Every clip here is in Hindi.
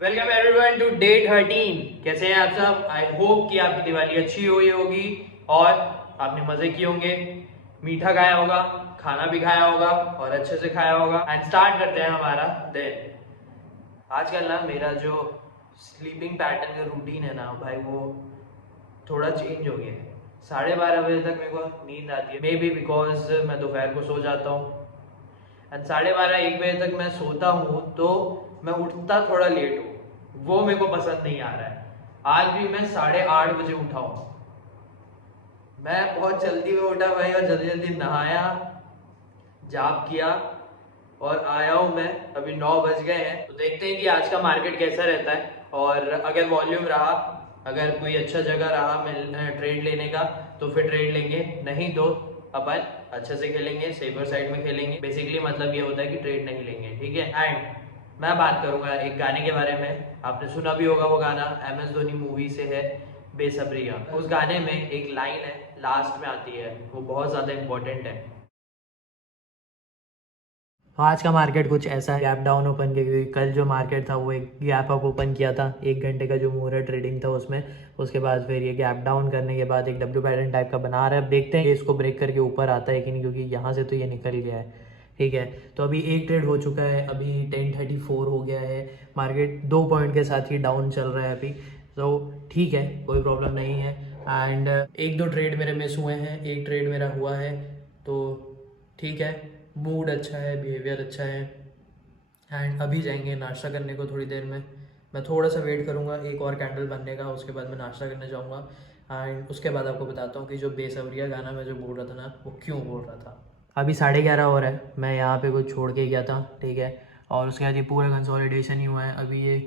Welcome everyone to day 13। कैसे हैं आप सब? आई होप कि आपकी दिवाली अच्छी हुई होगी और आपने मजे किए होंगे, मीठा खाया होगा, खाना भी खाया होगा और अच्छे से खाया होगा। एंड स्टार्ट करते हैं हमारा दिन। आजकल ना मेरा जो स्लीपिंग पैटर्न का रूटीन है ना भाई, वो थोड़ा चेंज हो गया है। 12:30 बजे तक मेरे को नींद आती है, मे बी बिकॉज मैं दोपहर को सो जाता हूँ। एंड 12:30-1 बजे तक मैं सोता हूँ तो मैं उठता थोड़ा लेट हूँ, वो मेरे को पसंद नहीं आ रहा है। आज भी मैं 8:30 बजे उठा हूँ। मैं बहुत जल्दी में उठा भाई और जल्दी जल्दी नहाया, जाप किया और आया हूँ मैं। अभी 9 बज गए हैं, तो देखते हैं कि आज का मार्केट कैसा रहता है। और अगर वॉल्यूम रहा, अगर कोई अच्छा जगह रहा ट्रेड लेने का, तो फिर ट्रेड लेंगे, नहीं तो अपन अच्छे से खेलेंगे, सेफर साइड में खेलेंगे। बेसिकली मतलब ये होता है कि ट्रेड नहीं लेंगे, ठीक है। एंड मैं बात करूंगा एक गाने के बारे में। आपने सुना भी होगा, वो गाना MS धोनी मूवी से है, बेसब्रिया। उस गाने में एक लाइन है, लास्ट में आती है, वो बहुत ज़्यादा इंपॉर्टेंट है। तो आज का मार्केट कुछ ऐसा गैप डाउन ओपन किया, क्योंकि कल जो मार्केट था वो एक गैप अप ओपन किया था, 1 घंटे का जो मुहूर्त ट्रेडिंग था उसमें। उसके बाद फिर ये गैप डाउन करने के बाद एक डब्ल्यू पैटर्न टाइप का बना रहा है। अब देखते हैं कि इसको ब्रेक करके ऊपर आता है कि नहीं, क्योंकि यहाँ से तो ये निकल गया है, ठीक है। तो अभी एक ट्रेड हो चुका है, अभी 10:34 हो गया है। मार्केट 2 पॉइंट के साथ ही डाउन चल रहा है अभी, तो ठीक है, कोई प्रॉब्लम नहीं है। एंड एक दो ट्रेड मेरे मिस हुए हैं, एक ट्रेड मेरा हुआ है, तो ठीक है। मूड अच्छा है, बिहेवियर अच्छा है। एंड अभी जाएंगे नाश्ता करने को थोड़ी देर में। मैं थोड़ा सा वेट करूँगा एक और कैंडल बनने का, उसके बाद मैं नाश्ता करने जाऊँगा। एंड उसके बाद आपको बताता हूँ कि जो बेसब्रिया गाना मैं जो बोल रहा था ना, वो क्यों बोल रहा था। अभी 11:30 हो रहा है, मैं यहाँ पे कुछ छोड़ के गया था, ठीक है। और उसके बाद ये पूरा कंसोलिडेशन ही हुआ है। अभी ये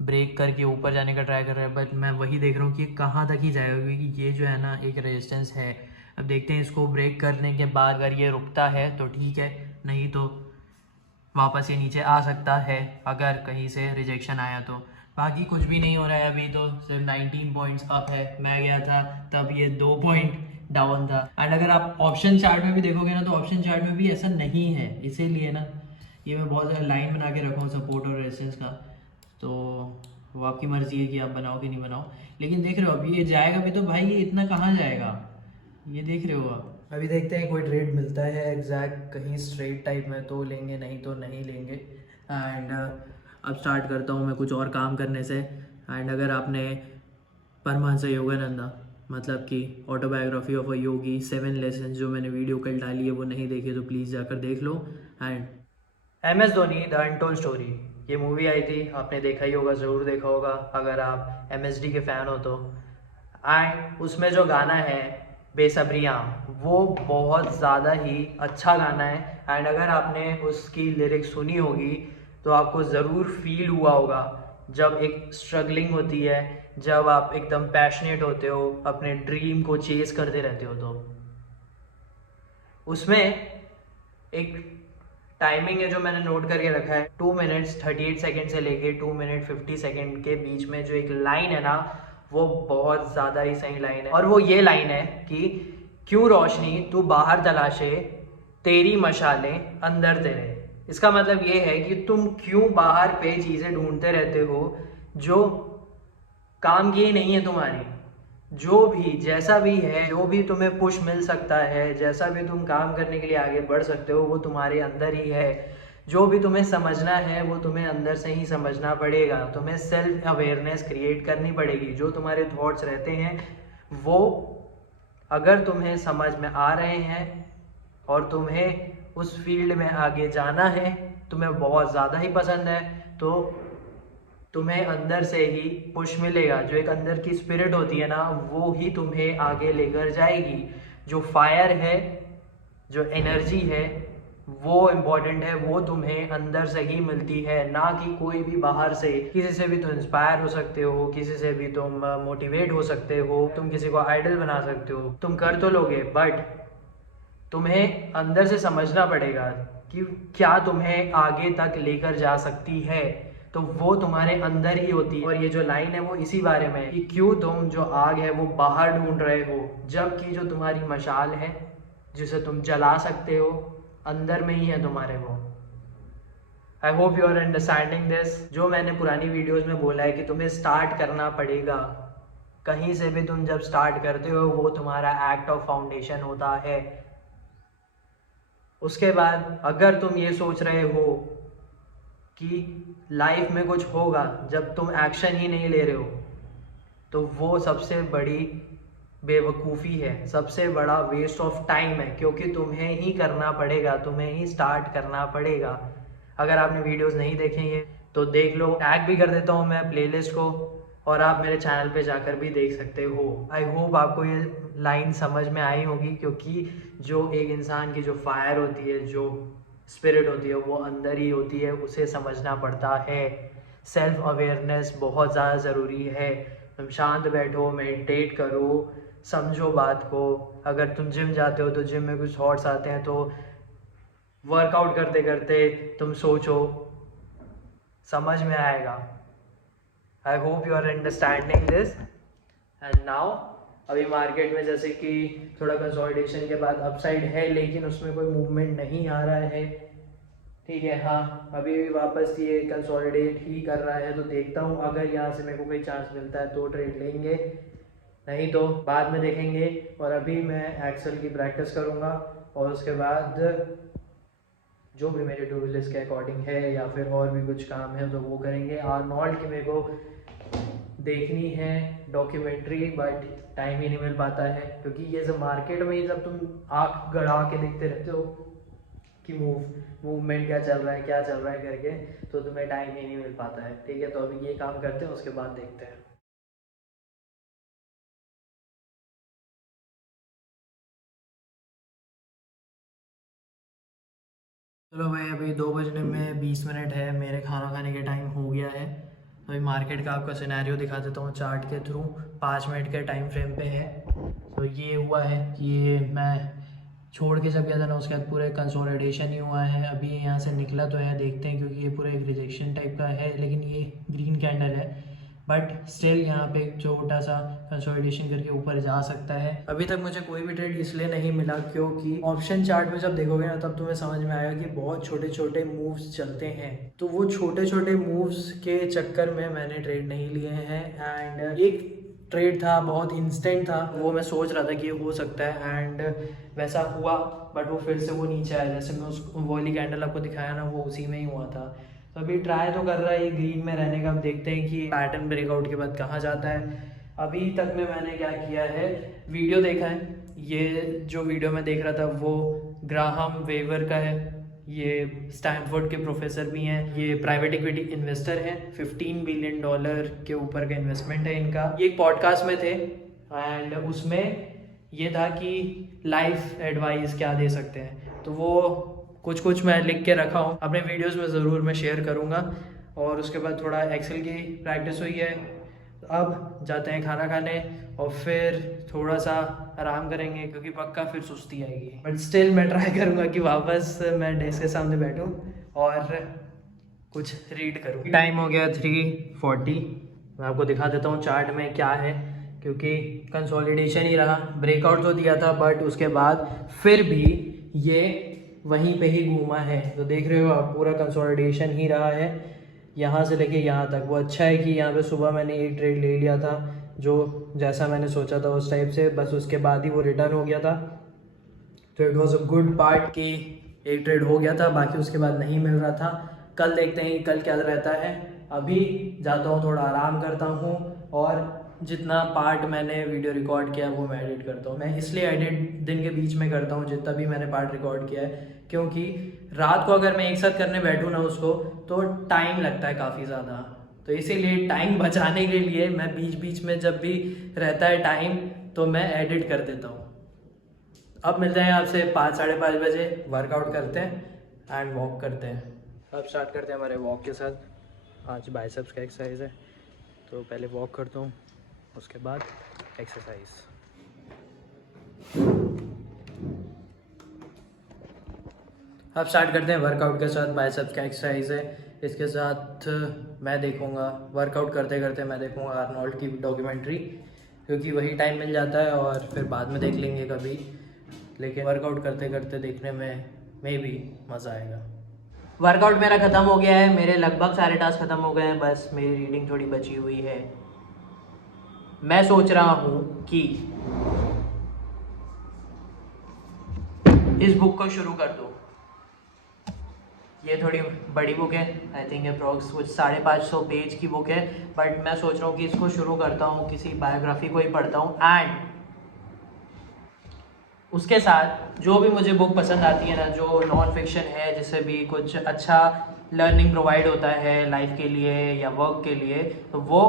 ब्रेक करके ऊपर जाने का ट्राई कर रहा है, बट मैं वही देख रहा हूँ कि कहाँ तक ही जाएगा, क्योंकि ये जो है ना एक रेजिस्टेंस है। अब देखते हैं इसको ब्रेक करने के बाद अगर ये रुकता है तो ठीक है, नहीं तो वापस ये नीचे आ सकता है अगर कहीं से रिजेक्शन आया तो। बाकी कुछ भी नहीं हो रहा है, अभी तो सिर्फ 19 पॉइंट्स अप है। मैं गया था तब ये 2 पॉइंट डाउन था। एंड अगर आप ऑप्शन चार्ट में भी देखोगे ना, तो ऑप्शन चार्ट में भी ऐसा नहीं है, इसीलिए ना ये मैं बहुत ज़्यादा लाइन बना के रखा हूँ सपोर्ट और रेजिस्टेंस का। तो वो आपकी मर्ज़ी है कि आप बनाओ कि नहीं बनाओ। लेकिन देख रहे हो अभी ये जाएगा भी तो भाई, ये इतना कहाँ जाएगा, ये देख रहे हो आप। अभी देखते हैं कोई ट्रेड मिलता है एग्जैक्ट कहीं स्ट्रेट टाइप में तो लेंगे, नहीं तो नहीं लेंगे। एंड अब स्टार्ट करता हूँ मैं कुछ और काम करने से। एंड अगर आपने परमहंस योगानंदा, मतलब कि autobiography of a Yogi 7 lesson, जो मैंने वीडियो कल डाली है, वो नहीं देखी तो प्लीज़ जाकर देख लो। And MS Dhoni the untold story, ये मूवी आई थी, आपने देखा ही होगा, ज़रूर देखा होगा अगर आप MSD के फ़ैन हो तो। एंड उसमें जो गाना है बेसब्रियाँ, वो बहुत ज़्यादा ही अच्छा गाना है। एंड अगर आपने उसकी लिरिक्स सुनी होगी तो आपको ज़रूर फील हुआ होगा, जब एक स्ट्रगलिंग होती है, जब आप एकदम पैशनेट होते हो, अपने ड्रीम को चेस करते रहते हो, तो उसमें एक टाइमिंग है जो मैंने नोट करके रखा है, 2 मिनट्स 38 सेकेंड से लेके 2 मिनट 50 सेकेंड के बीच में जो एक लाइन है ना, वो बहुत ज़्यादा ही सही लाइन है। और वो ये लाइन है कि क्यों रोशनी तू बाहर तलाशे, तेरी मशालें अंदर तेरे। इसका मतलब ये है कि तुम क्यों बाहर पे चीज़ें ढूंढते रहते हो जो काम की नहीं है तुम्हारी। जो भी जैसा भी है, जो भी तुम्हें पुश मिल सकता है, जैसा भी तुम काम करने के लिए आगे बढ़ सकते हो, वो तुम्हारे अंदर ही है। जो भी तुम्हें समझना है वो तुम्हें अंदर से ही समझना पड़ेगा। तुम्हें सेल्फ अवेयरनेस क्रिएट करनी पड़ेगी। जो तुम्हारे थॉट्स रहते हैं वो अगर तुम्हें समझ में आ रहे हैं और तुम्हें उस फील्ड में आगे जाना है, तुम्हें बहुत ज़्यादा ही पसंद है, तो तुम्हें अंदर से ही पुश मिलेगा। जो एक अंदर की स्पिरिट होती है ना, वो ही तुम्हें आगे लेकर जाएगी। जो फायर है, जो एनर्जी है, वो इम्पॉर्टेंट है, वो तुम्हें अंदर से ही मिलती है, ना कि कोई भी बाहर से। किसी से भी तुम इंस्पायर हो सकते हो, किसी से भी तुम मोटिवेट हो सकते हो, तुम किसी को आइडल बना सकते हो, तुम कर तो लोगे, बट तुम्हें अंदर से समझना पड़ेगा कि क्या तुम्हें आगे तक लेकर जा सकती है। तो वो तुम्हारे अंदर ही होती है। और ये जो लाइन है वो इसी बारे में है कि क्यों तुम जो आग है वो बाहर ढूंढ रहे हो, जबकि जो तुम्हारी मशाल है जिसे तुम जला सकते हो, अंदर में ही है तुम्हारे वो। I hope you are understanding this. जो मैंने पुरानी वीडियोज़ में बोला है कि तुम्हें स्टार्ट करना पड़ेगा, कहीं से भी तुम जब स्टार्ट करते हो वो तुम्हारा एक्ट ऑफ फाउंडेशन होता है। उसके बाद अगर तुम ये सोच रहे हो कि लाइफ में कुछ होगा जब तुम एक्शन ही नहीं ले रहे हो, तो वो सबसे बड़ी बेवकूफ़ी है, सबसे बड़ा वेस्ट ऑफ टाइम है, क्योंकि तुम्हें ही करना पड़ेगा, तुम्हें ही स्टार्ट करना पड़ेगा। अगर आपने वीडियोस नहीं देखे ये तो देख लो, टैग भी कर देता हूँ मैं प्लेलिस्ट को, और आप मेरे चैनल पे जाकर भी देख सकते हो। आई होप आपको ये लाइन समझ में आई होगी, क्योंकि जो एक इंसान की जो फायर होती है, जो स्पिरिट होती है, वो अंदर ही होती है, उसे समझना पड़ता है। सेल्फ अवेयरनेस बहुत ज़्यादा ज़रूरी है। तुम शांत बैठो, मेडिटेट करो, समझो बात को। अगर तुम जिम जाते हो तो जिम में कुछ थॉट्स आते हैं, तो वर्कआउट करते करते तुम सोचो, समझ में आएगा। I hope you are understanding this. And now अभी मार्केट में जैसे कि थोड़ा कंसोलिडेशन के बाद अपसाइड है, लेकिन उसमें कोई मूवमेंट नहीं आ रहा है। ठीक है, हाँ, अभी भी वापस ये कंसोलिडेट ही कर रहा है, तो देखता हूँ अगर यहाँ से मेरे को कोई चांस मिलता है तो ट्रेड लेंगे, नहीं तो बाद में देखेंगे। और अभी मैं एक्सेल की प्रैक्टिस करूँगा, और उसके बाद जो भी मेरे टू डू लिस्ट के अकॉर्डिंग है या फिर और भी कुछ काम है तो वो करेंगे। आर्नोल्ड की मेरे को देखनी है डॉक्यूमेंट्री, बट टाइम ही नहीं मिल पाता है, क्योंकि ये सब मार्केट में ही जब तुम आँख गड़ा के देखते रहते हो कि मूवमेंट क्या चल रहा है क्या चल रहा है करके, तो तुम्हें टाइम ही नहीं मिल पाता है। ठीक है, तो अभी ये काम करते हैं, उसके बाद देखते हैं। चलो भाई, अभी 2 बजने में 20 मिनट है, मेरे खाना खाने के टाइम हो गया है। तो अभी मार्केट का आपका सिनेरियो दिखा देता हूँ चार्ट के थ्रू। 5 मिनट के टाइम फ्रेम पे है। तो ये हुआ है कि ये मैं छोड़ के जब गया था ना, उसके बाद पूरे कंसोलिडेशन ही हुआ है। अभी यहाँ से निकला तो है, देखते हैं, क्योंकि ये पूरा एक रिजेक्शन टाइप का है, लेकिन ये ग्रीन कैंडल है, बट स्टिल यहाँ पे एक छोटा सा कंसोलिडेशन करके ऊपर जा सकता है। अभी तक मुझे कोई भी ट्रेड इसलिए नहीं मिला क्योंकि ऑप्शन चार्ट में जब देखोगे ना, तब तुम्हें समझ में आएगा कि बहुत छोटे छोटे मूव्स चलते हैं। तो वो छोटे छोटे मूव्स के चक्कर में मैंने ट्रेड नहीं लिए हैं। एंड एक ट्रेड था, बहुत इंस्टेंट था, वो मैं सोच रहा था कि ये हो सकता है, एंड वैसा हुआ, बट वो फिर से वो नीचे आया। जैसे मैं उस वॉली कैंडल आपको दिखाया ना, वो उसी में ही हुआ था। तो अभी ट्राई तो कर रहा है ये ग्रीन में रहने का। अब देखते हैं कि पैटर्न ब्रेकआउट के बाद कहाँ जाता है। अभी तक में मैंने क्या किया है, वीडियो देखा है। ये जो वीडियो मैं देख रहा था वो ग्राहम वेवर का है। ये स्टैनफोर्ड के प्रोफेसर भी हैं, ये प्राइवेट इक्विटी इन्वेस्टर हैं। $15 बिलियन के ऊपर का इन्वेस्टमेंट है इनका। ये एक पॉडकास्ट में थे, एंड उसमें ये था कि लाइफ एडवाइस क्या दे सकते हैं। तो वो कुछ कुछ मैं लिख के रखा हूँ, अपने वीडियोस में ज़रूर मैं शेयर करूँगा। और उसके बाद थोड़ा एक्सेल की प्रैक्टिस हुई है। अब जाते हैं खाना खाने, और फिर थोड़ा सा आराम करेंगे, क्योंकि पक्का फिर सुस्ती आएगी। बट स्टिल मैं ट्राई करूँगा कि वापस मैं डेस्क के सामने बैठूँ और कुछ रीड करूँ। टाइम हो गया 3:40। मैं आपको दिखा देता हूँ चार्ट में क्या है, क्योंकि कंसोलिडेशन ही रहा। ब्रेकआउट तो दिया था, बट उसके बाद फिर भी ये वहीं पे ही घूमा है। तो देख रहे हो आप, पूरा कंसोलिडेशन ही रहा है यहाँ से लेके यहाँ तक। वो अच्छा है कि यहाँ पे सुबह मैंने एक ट्रेड ले लिया था, जो जैसा मैंने सोचा था उस टाइप से, बस उसके बाद ही वो रिटर्न हो गया था। तो it was a good part कि एक ट्रेड हो गया था, बाकी उसके बाद नहीं मिल रहा था। कल देखते हैं कल क्या रहता है। अभी जाता हूँ, थोड़ा आराम करता हूँ, और जितना पार्ट मैंने वीडियो रिकॉर्ड किया वो मैं एडिट करता हूँ। मैं इसलिए एडिट दिन के बीच में करता हूँ, जितना भी मैंने पार्ट रिकॉर्ड किया है, क्योंकि रात को अगर मैं एक साथ करने बैठूँ ना उसको, तो टाइम लगता है काफ़ी ज़्यादा। तो इसीलिए टाइम बचाने के लिए मैं बीच बीच में जब भी रहता है टाइम, तो मैं एडिट कर देता हूँ। अब मिलते हैं आपसे 5-5:30 बजे। वर्कआउट करते हैं एंड वॉक करते हैं। अब स्टार्ट करते हैं हमारे वॉक के साथ। आज बाइसेप्स का एक्सरसाइज है, तो पहले वॉक करता हूँ, उसके बाद एक्सरसाइज। अब स्टार्ट करते हैं वर्कआउट के साथ। बाइसेप्स का एक्सरसाइज है, इसके साथ मैं देखूँगा, वर्कआउट करते करते मैं देखूँगा आर्नोल्ड की डॉक्यूमेंट्री, क्योंकि वही टाइम मिल जाता है, और फिर बाद में देख लेंगे कभी, लेकिन वर्कआउट करते करते देखने में भी मज़ा आएगा। वर्कआउट मेरा ख़त्म हो गया है, मेरे लगभग सारे टास्क ख़त्म हो गए हैं, बस मेरी रीडिंग थोड़ी बची हुई है। मैं सोच रहा हूँ कि इस बुक को शुरू कर दूँ। ये थोड़ी बड़ी बुक है, आई थिंक अप्रॉक्स कुछ 550 पेज की बुक है, बट मैं सोच रहा हूँ कि इसको शुरू करता हूँ, किसी बायोग्राफी को ही पढ़ता हूँ, एंड उसके साथ जो भी मुझे बुक पसंद आती है ना, जो नॉन फिक्शन है, जिससे भी कुछ अच्छा लर्निंग प्रोवाइड होता है लाइफ के लिए या वर्क के लिए, तो वो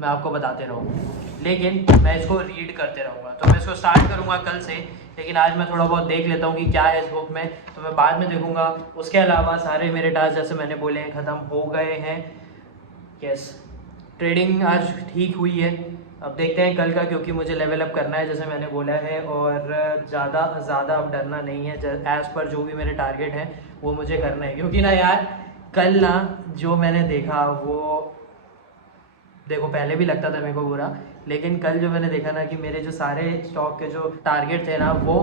मैं आपको बताते रहूँगा। लेकिन मैं इसको रीड करते रहूँगा, तो मैं इसको स्टार्ट करूँगा कल से, लेकिन आज मैं थोड़ा बहुत देख लेता हूँ कि क्या है इस बुक में, तो मैं बाद में देखूँगा। उसके अलावा सारे मेरे टास्क जैसे मैंने बोले हैं ख़त्म हो गए हैं। यस, ट्रेडिंग आज ठीक हुई है, अब देखते हैं कल का, क्योंकि मुझे लेवल अप करना है जैसे मैंने बोला है, और ज़्यादा अब डरना नहीं है। एज़ पर जो भी मेरे टारगेट हैं वो मुझे करना है, क्योंकि ना यार कल ना जो मैंने देखा वो, देखो पहले भी लगता था मेरे को बुरा, लेकिन कल जो मैंने देखा ना कि मेरे जो सारे स्टॉक के जो टारगेट थे ना वो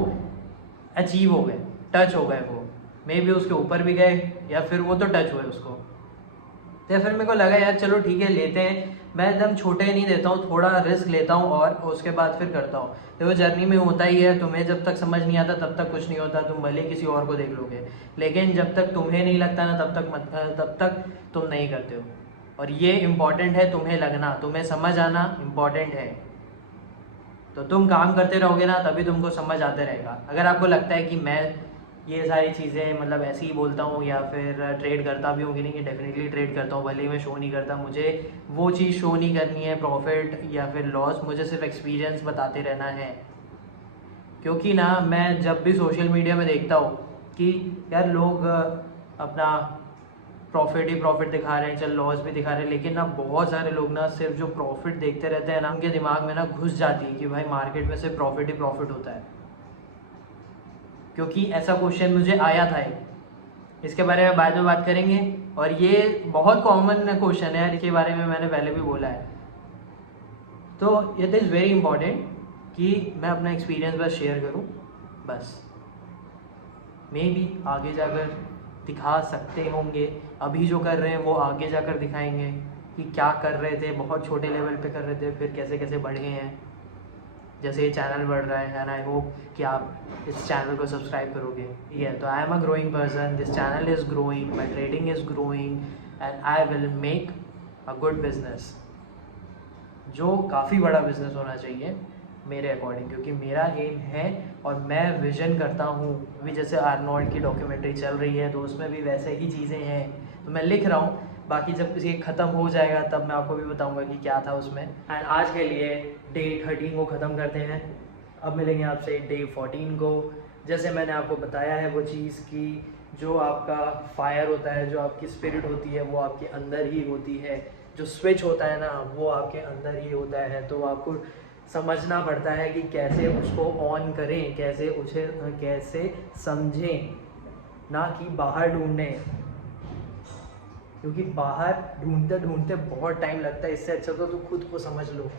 अचीव हो गए, टच हो गए, वो मे भी उसके ऊपर भी गए या फिर वो तो टच हुए उसको। तो फिर मेरे को लगा यार चलो ठीक है लेते हैं, मैं एकदम छोटे नहीं देता हूँ, थोड़ा रिस्क लेता हूँ और उसके बाद फिर करता हूँ। तो वो जर्नी में होता ही है, तुम्हें जब तक समझ नहीं आता तब तक कुछ नहीं होता, तुम भले किसी और को देख लोगे, लेकिन जब तक तुम्हें नहीं लगता ना तब तक तुम नहीं करते हो। और ये इम्पॉर्टेंट है, तुम्हें लगना, तुम्हें समझ आना इम्पॉर्टेंट है। तो तुम काम करते रहोगे ना तभी तुमको समझ आते रहेगा। अगर आपको लगता है कि मैं ये सारी चीज़ें मतलब ऐसे ही बोलता हूँ या फिर ट्रेड करता भी हूँ कि नहीं, डेफिनेटली ट्रेड करता हूँ, भले ही मैं शो नहीं करता, मुझे वो चीज़ शो नहीं करनी है, प्रॉफिट या फिर लॉस, मुझे सिर्फ एक्सपीरियंस बताते रहना है। क्योंकि ना मैं जब भी सोशल मीडिया में देखता हूँ कि यार लोग अपना प्रॉफिट ही प्रॉफिट दिखा रहे हैं, चल लॉस भी दिखा रहे हैं, लेकिन ना बहुत सारे लोग ना सिर्फ जो प्रॉफिट देखते रहते हैं ना, उनके दिमाग में ना घुस जाती है कि भाई मार्केट में सिर्फ प्रॉफिट ही प्रॉफिट होता है। क्योंकि ऐसा क्वेश्चन मुझे आया था, इसके बारे में बाद में बात करेंगे, और ये बहुत कॉमन क्वेश्चन है, इसके बारे में मैंने पहले भी बोला है। तो इट इज़ वेरी इंपॉर्टेंट कि मैं अपना एक्सपीरियंस बस शेयर करूं, बस मे बी आगे जाकर दिखा सकते होंगे, अभी जो कर रहे हैं वो आगे जाकर दिखाएंगे कि क्या कर रहे थे, बहुत छोटे लेवल पे कर रहे थे, फिर कैसे कैसे बढ़ गए हैं, जैसे ये चैनल बढ़ रहा है, एंड आई होप कि आप इस चैनल को सब्सक्राइब करोगे। ये तो I am a growing person, this channel is growing, my trading is growing, and I will make a good business, जो काफ़ी बड़ा बिजनेस होना चाहिए मेरे अकॉर्डिंग, क्योंकि मेरा एम है और मैं विजन करता हूँ। अभी जैसे आर्नोल्ड की डॉक्यूमेंट्री चल रही है तो उसमें भी वैसे ही चीज़ें हैं, तो मैं लिख रहा हूँ, बाकी जब ये ख़त्म हो जाएगा तब मैं आपको भी बताऊँगा कि क्या था उसमें। एंड आज के लिए डे 13 को ख़त्म करते हैं, अब मिलेंगे आपसे डे 14 को। जैसे मैंने आपको बताया है वो चीज़ कि जो आपका फायर होता है, जो आपकी स्पिरिट होती है वो आपके अंदर ही होती है, जो स्विच होता है ना वो आपके अंदर ही होता है, तो आपको समझना पड़ता है कि कैसे उसको ऑन करें, कैसे उसे कैसे समझें, ना कि बाहर ढूंढें, क्योंकि बाहर ढूंढते ढूंढते बहुत टाइम लगता है। इससे अच्छा तो खुद को समझ लो,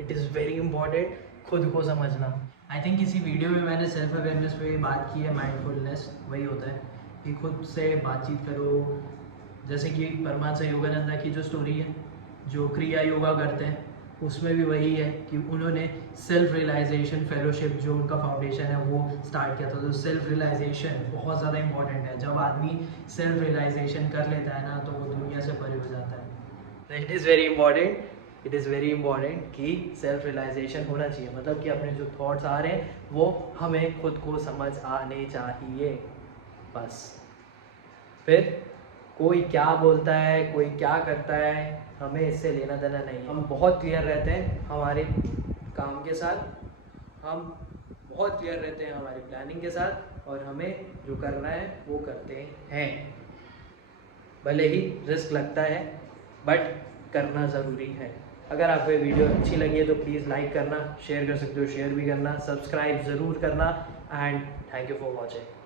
इट इज़ वेरी इंपॉर्टेंट खुद को समझना। आई थिंक किसी वीडियो में मैंने सेल्फ अवेयरनेस पे बात की है, माइंडफुलनेस वही होता है कि खुद से बातचीत करो। जैसे कि परमात्मा योगानंदा की जो स्टोरी है, जो क्रिया योगा करते हैं, उसमें भी वही है कि उन्होंने सेल्फ रियलाइजेशन फेलोशिप जो उनका फाउंडेशन है वो स्टार्ट किया था। तो सेल्फ रियलाइजेशन बहुत ज़्यादा इंपॉर्टेंट है, जब आदमी सेल्फ रियलाइजेशन कर लेता है ना तो वो दुनिया से परे हो जाता है। It is very important, it is very important कि सेल्फ रियलाइजेशन होना चाहिए, मतलब कि अपने जो थॉट्स आ रहे हैं वो हमें खुद को समझ आने चाहिए बस। फिर कोई क्या बोलता है, कोई क्या करता है, हमें इससे लेना देना नहीं। हम बहुत क्लियर रहते हैं हमारे काम के साथ, हम बहुत क्लियर रहते हैं हमारी प्लानिंग के साथ, और हमें जो करना है वो करते हैं। भले ही रिस्क लगता है बट करना ज़रूरी है। अगर आपको ये वीडियो अच्छी लगी है तो प्लीज़ लाइक करना, शेयर कर सकते हो, शेयर भी करना, सब्सक्राइब ज़रूर करना, and thank you for watching.